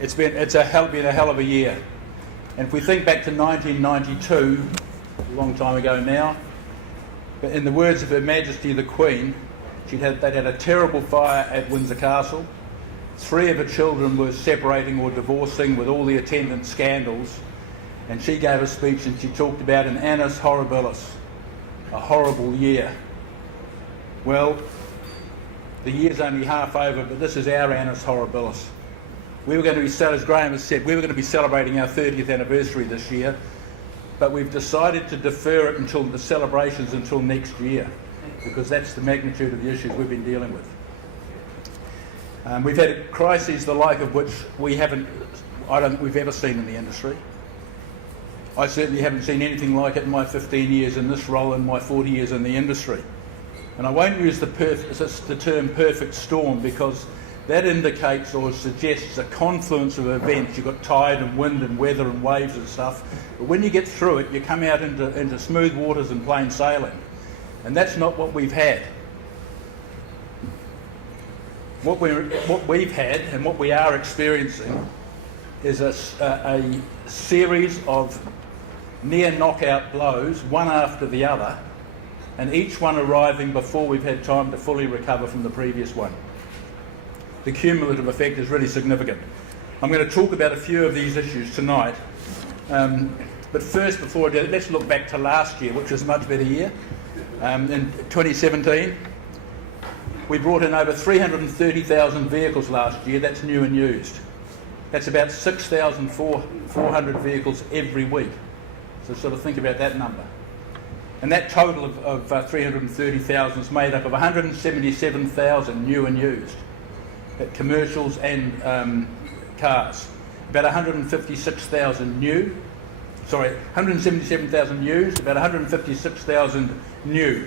It's been a hell of a year. And if we think back to 1992, a long time ago now, but in the words of Her Majesty the Queen, they'd had a terrible fire at Windsor Castle. 3 of her children were separating or divorcing with all the attendant scandals. And she gave a speech and she talked about an annus horribilis, a horrible year. Well, the year's only half over, but this is our annus horribilis. We were going to be, as Graham has said, we were going to be celebrating our 30th anniversary this year, but we've decided to defer it until the celebrations until next year, because that's the magnitude of the issues we've been dealing with. We've had crises the like of which I don't think we've ever seen in the industry. I certainly haven't seen anything like it in my 15 years in this role and my 40 years in the industry. And I won't use the term perfect storm, because that indicates or suggests a confluence of events. You've got tide and wind and weather and waves and stuff. But when you get through it, you come out into smooth waters and plain sailing. And that's not what we've had. What we've had and what we are experiencing is a series of near knockout blows, one after the other, and each one arriving before we've had time to fully recover from the previous one. The cumulative effect is really significant. I'm going to talk about a few of these issues tonight. But first, before I do that, let's look back to last year, which was a much better year. In 2017, we brought in over 330,000 vehicles last year. That's new and used. That's about 6,400 vehicles every week. So sort of think about that number. And that total of 330,000 is made up of 177,000 new and used, commercials and cars. About 177,000 used, about 156,000 new.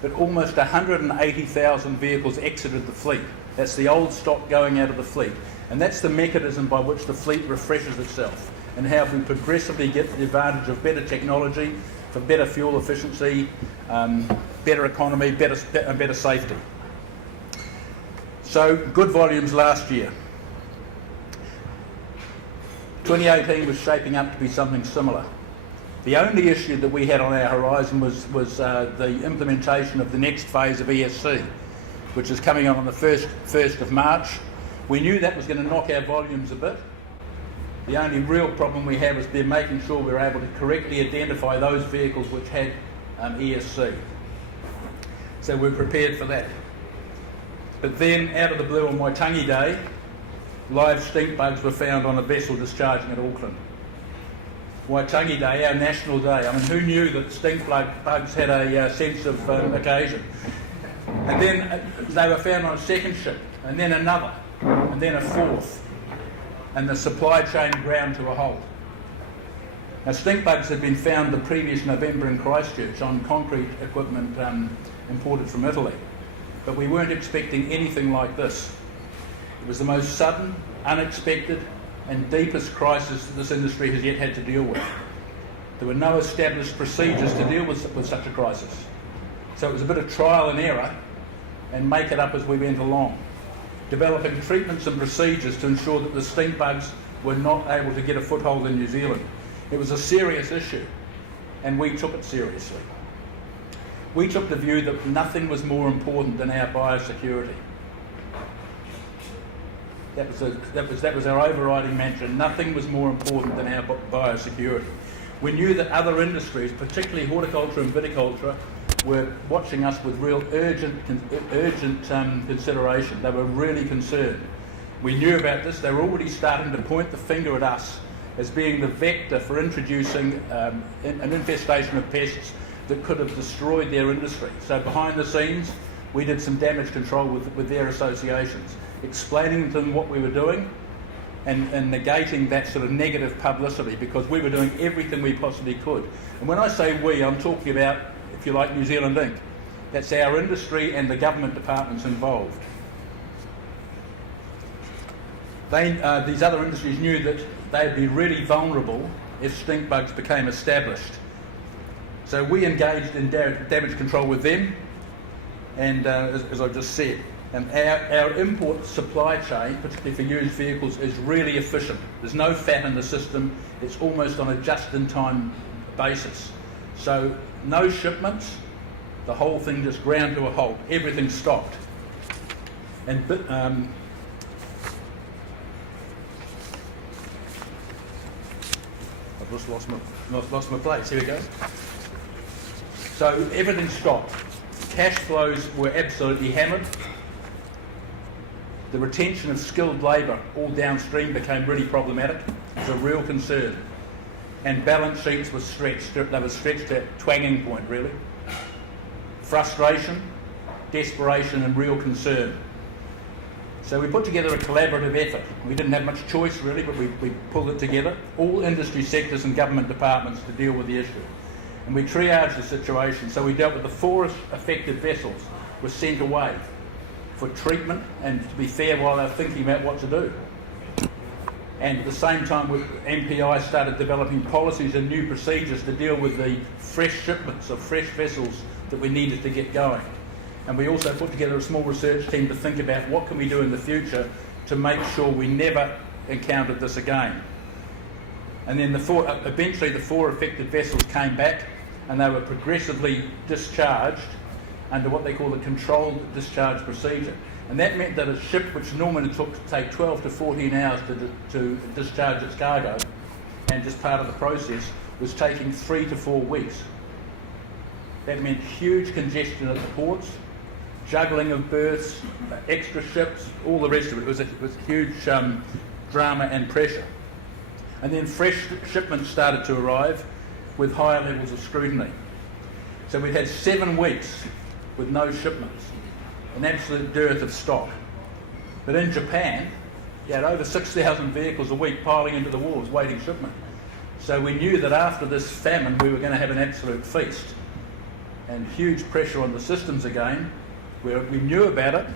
But almost 180,000 vehicles exited the fleet. That's the old stock going out of the fleet. And that's the mechanism by which the fleet refreshes itself, and how we progressively get the advantage of better technology for better fuel efficiency, better economy, better safety. So good volumes last year. 2018 was shaping up to be something similar. The only issue that we had on our horizon was the implementation of the next phase of ESC, which is coming on the 1st of March. We knew that was going to knock our volumes a bit. The only real problem we had was making sure we were able to correctly identify those vehicles which had ESC. So we're prepared for that. But then, out of the blue on Waitangi Day, live stink bugs were found on a vessel discharging at Auckland. Waitangi Day, our national day. I mean, who knew that stink bugs had a sense of occasion? And then they were found on a second ship, and then another, and then a fourth. And the supply chain ground to a halt. Now, stink bugs had been found the previous November in Christchurch on concrete equipment imported from Italy. But we weren't expecting anything like this. It was the most sudden, unexpected, and deepest crisis that this industry has yet had to deal with. There were no established procedures to deal with such a crisis. So it was a bit of trial and error, and make it up as we went along, developing treatments and procedures to ensure that the stink bugs were not able to get a foothold in New Zealand. It was a serious issue, and we took it seriously. We took the view that nothing was more important than our biosecurity. That was our overriding mantra. Nothing was more important than our biosecurity. We knew that other industries, particularly horticulture and viticulture, were watching us with real urgent consideration. They were really concerned. We knew about this. They were already starting to point the finger at us as being the vector for introducing an infestation of pests that could have destroyed their industry. So behind the scenes, we did some damage control with their associations, explaining to them what we were doing and negating that sort of negative publicity, because we were doing everything we possibly could. And when I say we, I'm talking about, if you like, New Zealand Inc. That's our industry and the government departments involved. These other industries knew that they'd be really vulnerable if stink bugs became established. So we engaged in damage control with them, and as I just said, And our import supply chain, particularly for used vehicles, is really efficient. There's no fat in the system. It's almost on a just-in-time basis. So no shipments, the whole thing just ground to a halt. Everything stopped. And I've just lost my place. Here we go. So everything stopped. Cash flows were absolutely hammered. The retention of skilled labour all downstream became really problematic. It was a real concern. And balance sheets were stretched. They were stretched at twanging point, really. Frustration, desperation and real concern. So we put together a collaborative effort. We didn't have much choice, really, but we pulled it together. All industry sectors and government departments to deal with the issue. And we triaged the situation. So we dealt with the 4 affected vessels were sent away for treatment and to be fair while they were thinking about what to do. And at the same time, MPI started developing policies and new procedures to deal with the fresh shipments of fresh vessels that we needed to get going. And we also put together a small research team to think about what can we do in the future to make sure we never encountered this again. And then eventually the 4 affected vessels came back and they were progressively discharged under what they call a controlled discharge procedure. And that meant that a ship which normally took, say, 12 to 14 hours to discharge its cargo, and just part of the process, was taking 3 to 4 weeks. That meant huge congestion at the ports, juggling of berths, extra ships, all the rest of it. It was huge drama and pressure. And then fresh shipments started to arrive with higher levels of scrutiny. So we'd had 7 weeks with no shipments, an absolute dearth of stock. But in Japan, you had over 6,000 vehicles a week piling into the wharves waiting shipment. So we knew that after this famine we were going to have an absolute feast. And huge pressure on the systems again. We knew about it,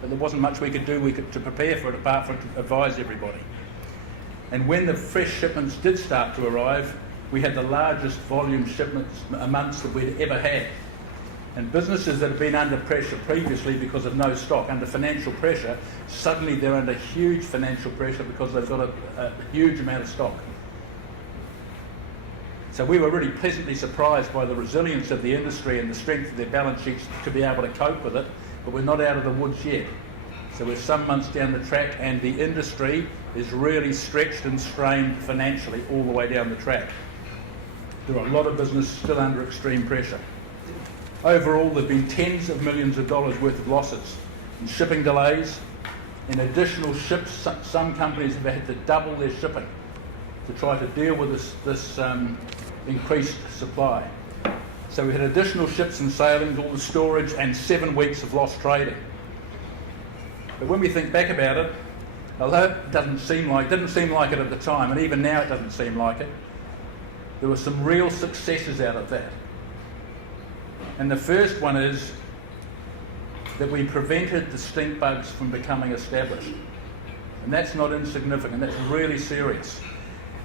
but there wasn't much we could do to prepare for it apart from to advise everybody. And when the fresh shipments did start to arrive, we had the largest volume shipments months that we'd ever had. And businesses that have been under pressure previously because of no stock, under financial pressure, suddenly they're under huge financial pressure because they've got a huge amount of stock. So we were really pleasantly surprised by the resilience of the industry and the strength of their balance sheets to be able to cope with it, but we're not out of the woods yet. So we're some months down the track and the industry is really stretched and strained financially all the way down the track. There are a lot of businesses still under extreme pressure. Overall, there have been tens of millions of dollars worth of losses in shipping delays, in additional ships. Some companies have had to double their shipping to try to deal with this increased supply. So we had additional ships and sailings, all the storage, and 7 weeks of lost trading. But when we think back about it, although it didn't seem like it at the time, and even now it doesn't seem like it, there were some real successes out of that. And the first one is that we prevented the stink bugs from becoming established. And that's not insignificant, that's really serious.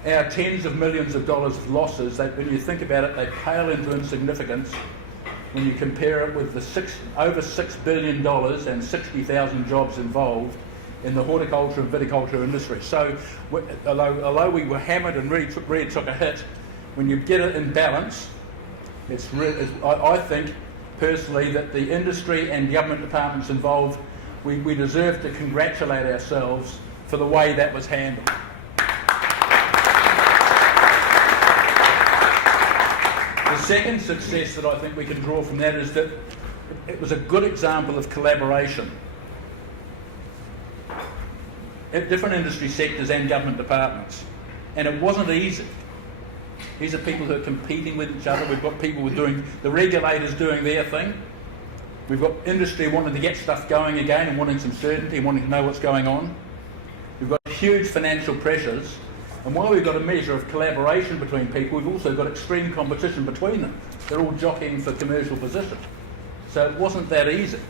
Our tens of millions of dollars of losses, when you think about it, they pale into insignificance when you compare it with the over $6 billion and 60,000 jobs involved in the horticulture and viticulture industry. So although we were hammered and really took a hit, when you get it in balance, I think personally that the industry and government departments involved, we deserve to congratulate ourselves for the way that was handled. The second success that I think we can draw from that is that it was a good example of collaboration at different industry sectors and government departments. And it wasn't easy. These are people who are competing with each other. We've got people the regulators doing their thing. We've got industry wanting to get stuff going again and wanting some certainty and wanting to know what's going on. We've got huge financial pressures. And while we've got a measure of collaboration between people, we've also got extreme competition between them. They're all jockeying for commercial position. So it wasn't that easy.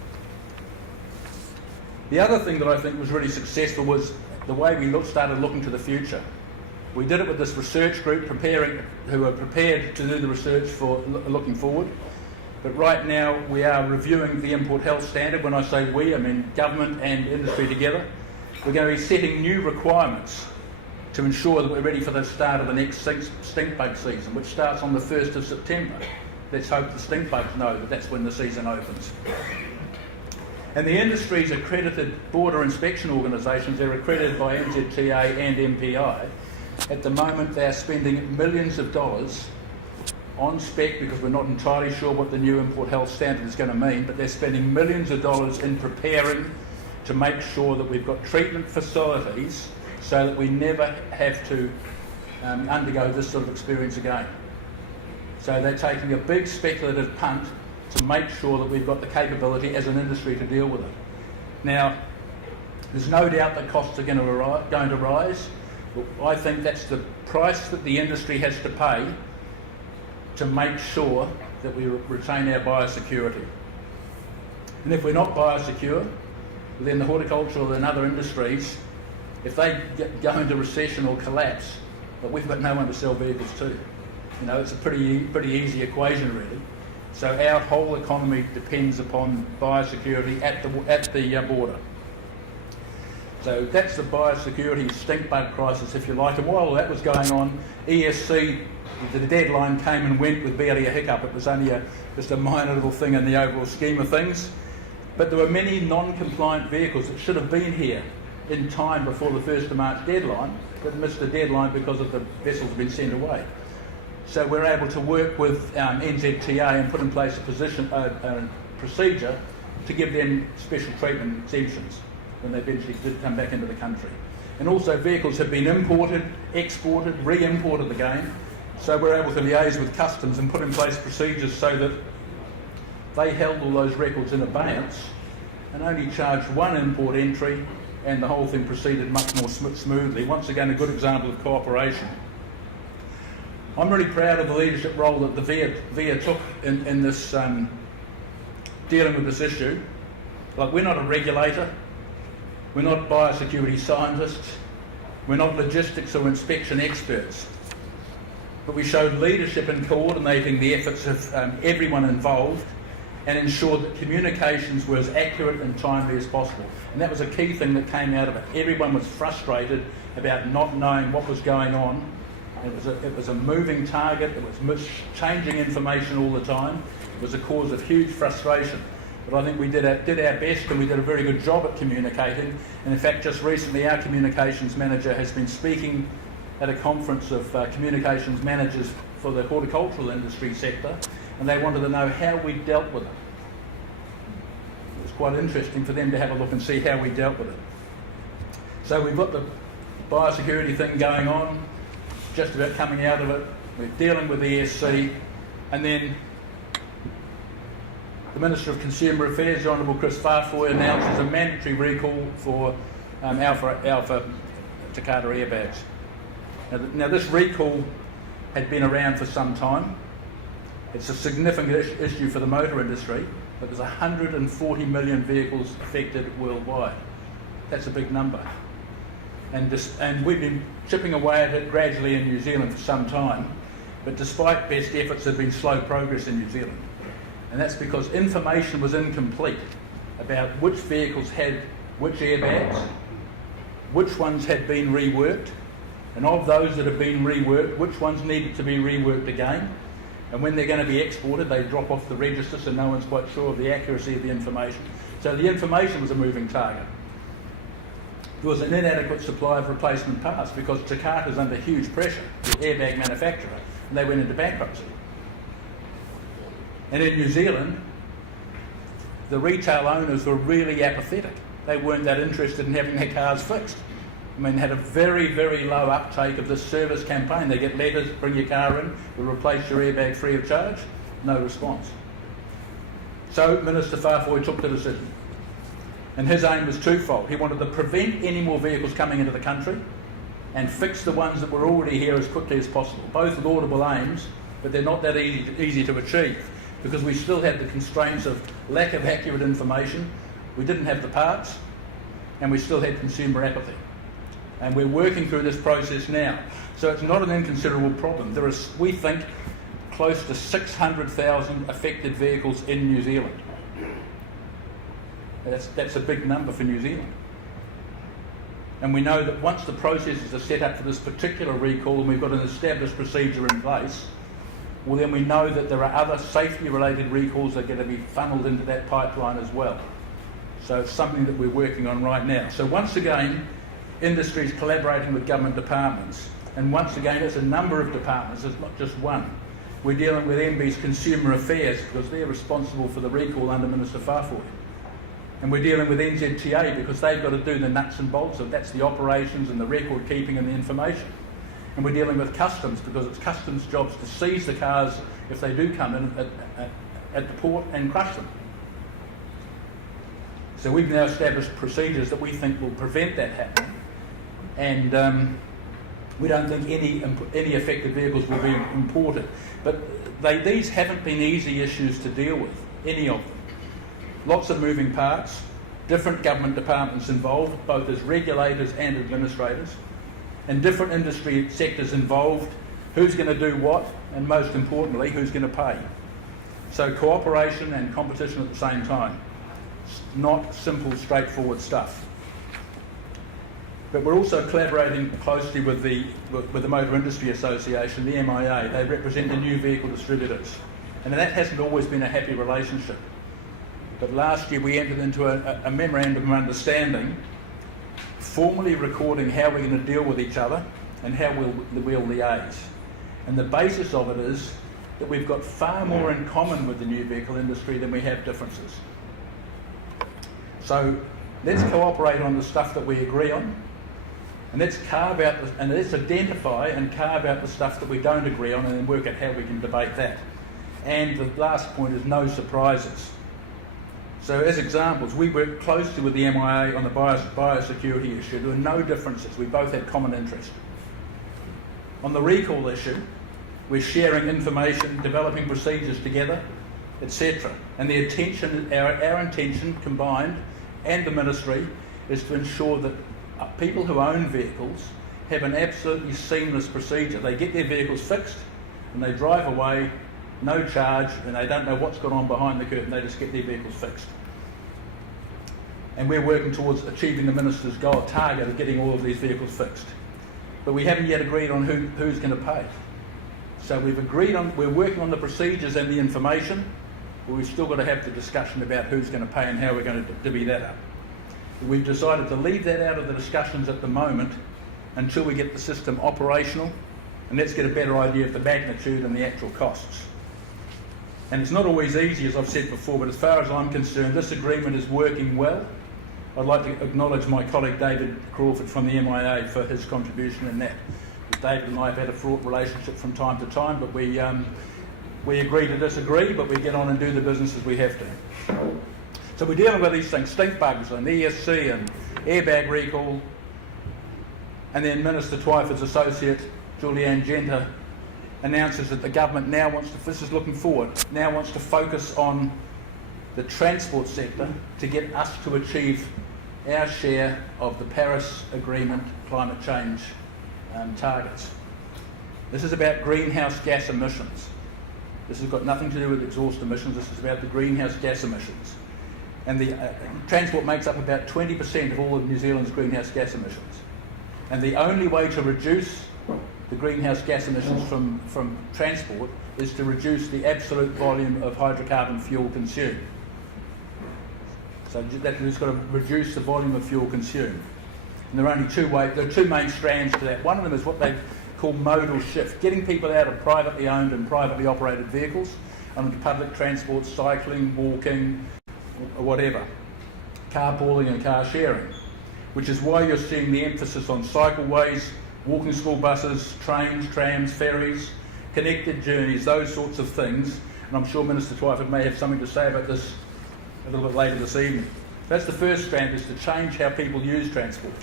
The other thing that I think was really successful was the way we started looking to the future. We did it with this research group who were prepared to do the research for looking forward. But right now we are reviewing the import health standard. When I say we, I mean government and industry together. We're going to be setting new requirements to ensure that we're ready for the start of the next stink bug season, which starts on the 1st of September. Let's hope the stink bugs know that that's when the season opens. And the industry's accredited border inspection organisations, they're accredited by NZTA and MPI. At the moment they're spending millions of dollars on spec, because we're not entirely sure what the new import health standard is going to mean, but they're spending millions of dollars in preparing to make sure that we've got treatment facilities so that we never have to undergo this sort of experience again. So they're taking a big speculative punt to make sure that we've got the capability as an industry to deal with it. Now, there's no doubt that costs are going to rise. But I think that's the price that the industry has to pay to make sure that we retain our biosecurity. And if we're not biosecure, then the horticultural and other industries, if they go into recession or collapse, but we've got no one to sell vehicles to. You know, it's a pretty easy equation, really. So our whole economy depends upon biosecurity at the border. So that's the biosecurity stink bug crisis, if you like. And while that was going on, ESC, the deadline came and went with barely a hiccup. It was only just a minor little thing in the overall scheme of things. But there were many non-compliant vehicles that should have been here in time before the 1st of March deadline, but missed the deadline because of the vessels had been sent away. So we're able to work with NZTA and put in place a procedure to give them special treatment exemptions when they eventually did come back into the country. And also vehicles have been imported, exported, re-imported again, so we're able to liaise with customs and put in place procedures so that they held all those records in abeyance and only charged one import entry, and the whole thing proceeded much more smoothly. Once again, a good example of cooperation. I'm really proud of the leadership role that the VIA took in this dealing with this issue. Like, we're not a regulator, we're not biosecurity scientists, we're not logistics or inspection experts, but we showed leadership in coordinating the efforts of everyone involved and ensured that communications were as accurate and timely as possible. And that was a key thing that came out of it. Everyone was frustrated about not knowing what was going on. It was a moving target. It was changing information all the time. It was a cause of huge frustration. But I think we did our best, and we did a very good job at communicating. And in fact, just recently, our communications manager has been speaking at a conference of communications managers for the horticultural industry sector, and they wanted to know how we dealt with it. It was quite interesting for them to have a look and see how we dealt with it. So we've got the biosecurity thing going on, just about coming out of it. We're dealing with the ESC, and then the Minister of Consumer Affairs, the Honourable Chris Farfoy, announces a mandatory recall for Alpha Takata airbags. Now this recall had been around for some time. It's a significant issue for the motor industry, but there's 140 million vehicles affected worldwide. That's a big number. And we've been chipping away at it gradually in New Zealand for some time, but despite best efforts, there's been slow progress in New Zealand. And that's because information was incomplete about which vehicles had which airbags, which ones had been reworked, and of those that have been reworked, which ones needed to be reworked again. And when they're going to be exported, they drop off the register, so no one's quite sure of the accuracy of the information. So the information was a moving target. There was an inadequate supply of replacement parts because Takata's under huge pressure, the airbag manufacturer, and they went into bankruptcy. And in New Zealand, the retail owners were really apathetic. They weren't that interested in having their cars fixed. I mean, they had a very, very low uptake of this service campaign. They get letters, bring your car in, we'll replace your airbag free of charge. No response. So Minister Farfoy took the decision. And his aim was twofold. He wanted to prevent any more vehicles coming into the country and fix the ones that were already here as quickly as possible. Both laudable aims, but they're not that easy to achieve because we still had the constraints of lack of accurate information, we didn't have the parts, and we still had consumer apathy. And we're working through this process now. So it's not an inconsiderable problem. There is, we think, close to 600,000 affected vehicles in New Zealand. That's a big number for New Zealand. And we know that once the processes are set up for this particular recall and we've got an established procedure in place, well then we know that there are other safety-related recalls that are going to be funnelled into that pipeline as well. So it's something that we're working on right now. So once again, industry is collaborating with government departments, and once again it's a number of departments, it's not just one. We're dealing with MB's Consumer Affairs because they're responsible for the recall under Minister Fafoy. And we're dealing with NZTA because they've got to do the nuts and bolts of that's the operations and the record keeping and the information. And we're dealing with Customs because it's Customs' jobs to seize the cars if they do come in at the port and crush them. So we've now established procedures that we think will prevent that happening, and we don't think any affected vehicles will be imported. But these haven't been easy issues to deal with, any of them. Lots of moving parts, different government departments involved, both as regulators and administrators, and different industry sectors involved, who's going to do what, and most importantly, who's going to pay. So cooperation and competition at the same time. It's not simple, straightforward stuff. But we're also collaborating closely with the Motor Industry Association, the MIA. They represent the new vehicle distributors. And that hasn't always been a happy relationship. But last year we entered into a memorandum of understanding, formally recording how we're going to deal with each other and how we'll liaise. And the basis of it is that we've got far more in common with the new vehicle industry than we have differences. So let's cooperate on the stuff that we agree on, and let's let's identify and carve out the stuff that we don't agree on, and then work out how we can debate that. And the last point is no surprises. So as examples, we worked closely with the MIA on the biosecurity issue. There were no differences. We both had common interest. On the recall issue, we're sharing information, developing procedures together, etc. And the intention, our intention combined, and the ministry, is to ensure that people who own vehicles have an absolutely seamless procedure. They get their vehicles fixed and they drive away, no charge, and they don't know what's gone on behind the curtain. They just get their vehicles fixed. And we're working towards achieving the minister's goal target of getting all of these vehicles fixed. But we haven't yet agreed on who's going to pay. So we're working on the procedures and the information, but we've still got to have the discussion about who's going to pay and how we're going to divvy that up. We've decided to leave that out of the discussions at the moment until we get the system operational, and let's get a better idea of the magnitude and the actual costs. And it's not always easy, as I've said before, but as far as I'm concerned, this agreement is working well. I'd like to acknowledge my colleague David Crawford from the MIA for his contribution in that. David and I have had a fraught relationship from time to time, but we agree to disagree, but we get on and do the business as we have to. So we're dealing with these things, stink bugs and ESC and airbag recall, and then Minister Twyford's associate, Julianne Genter, announces that the government now wants to, this is looking forward, now wants to focus on the transport sector to get us to achieve our share of the Paris Agreement climate change targets. This is about greenhouse gas emissions. This has got nothing to do with exhaust emissions, this is about the greenhouse gas emissions. And the transport makes up about 20% of all of New Zealand's greenhouse gas emissions. And the only way to reduce the greenhouse gas emissions from transport is to reduce the absolute volume of hydrocarbon fuel consumed. So that we've got to reduce the volume of fuel consumed. And there are two main strands to that. One of them is what they call modal shift, getting people out of privately owned and privately operated vehicles onto public transport, cycling, walking, or whatever, carpooling and car sharing, which is why you're seeing the emphasis on cycleways, walking school buses, trains, trams, ferries, connected journeys, those sorts of things. And I'm sure Minister Twyford may have something to say about this a little bit later this evening. That's the first strand, is to change how people use transport.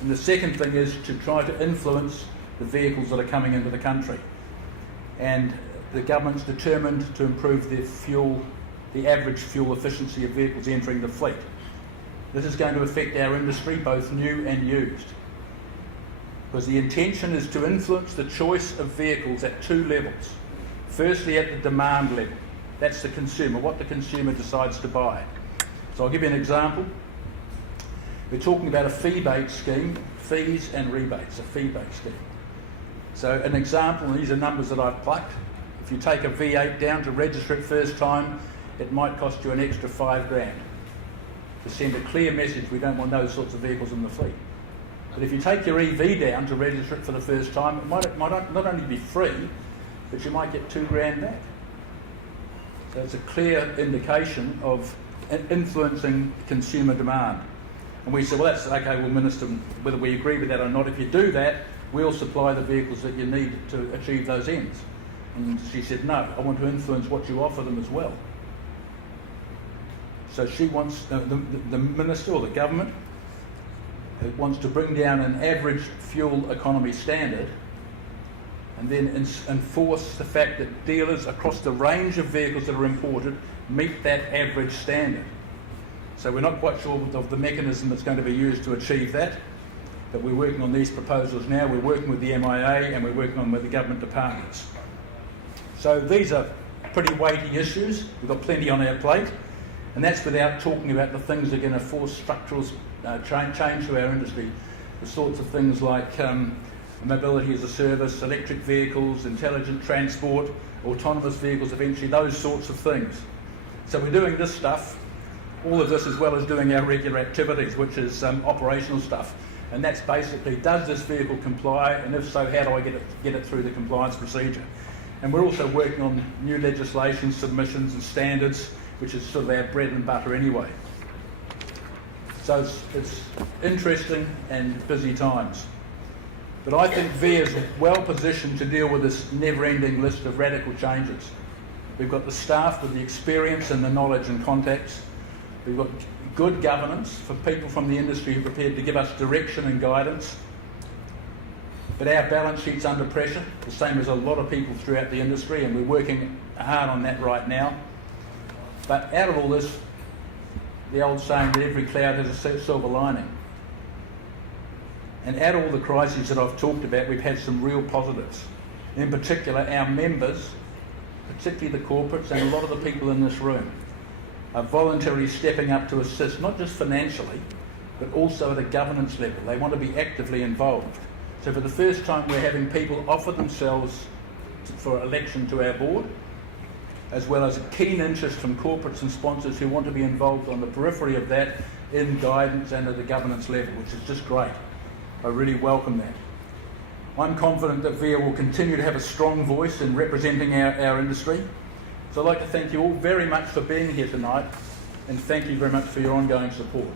And the second thing is to try to influence the vehicles that are coming into the country. And the government's determined to improve the average fuel efficiency of vehicles entering the fleet. This is going to affect our industry, both new and used, because the intention is to influence the choice of vehicles at two levels. Firstly, at the demand level. That's the consumer, what the consumer decides to buy. So I'll give you an example. We're talking about a fee-based scheme, fees and rebates, a fee-based scheme. So an example, and these are numbers that I've plucked. If you take a V8 down to register it first time, it might cost you an extra $5,000 to send a clear message we don't want those sorts of vehicles in the fleet. But if you take your EV down to register it for the first time, it might not only be free, but you might get $2,000 back. So it's a clear indication of influencing consumer demand. And we said, well, that's okay, well, Minister, whether we agree with that or not, if you do that, we'll supply the vehicles that you need to achieve those ends. And she said, no, I want to influence what you offer them as well. So she wants, the Minister or the government wants to bring down an average fuel economy standard and then enforce the fact that dealers across the range of vehicles that are imported meet that average standard. So we're not quite sure of the mechanism that's going to be used to achieve that, but we're working on these proposals now. We're working with the MIA and we're working on with the government departments. So these are pretty weighty issues. We've got plenty on our plate, and that's without talking about the things that are going to force structural change to our industry, the sorts of things like mobility as a service, electric vehicles, intelligent transport, autonomous vehicles eventually, those sorts of things. So we're doing this stuff, all of this as well as doing our regular activities, which is operational stuff. And that's basically, does this vehicle comply? And if so, how do I get it through the compliance procedure? And we're also working on new legislation, submissions and standards, which is sort of our bread and butter anyway. So it's interesting and busy times. But I think V is well positioned to deal with this never-ending list of radical changes. We've got the staff with the experience and the knowledge and contacts. We've got good governance for people from the industry who are prepared to give us direction and guidance. But our balance sheet's under pressure, the same as a lot of people throughout the industry, and we're working hard on that right now. But out of all this, the old saying that every cloud has a silver lining. And out of all the crises that I've talked about, we've had some real positives. In particular, our members, particularly the corporates and a lot of the people in this room, are voluntarily stepping up to assist, not just financially, but also at a governance level. They want to be actively involved. So for the first time, we're having people offer themselves for election to our board, as well as a keen interest from corporates and sponsors who want to be involved on the periphery of that in guidance and at the governance level, which is just great. I really welcome that. I'm confident that VIA will continue to have a strong voice in representing our industry. So I'd like to thank you all very much for being here tonight, and thank you very much for your ongoing support.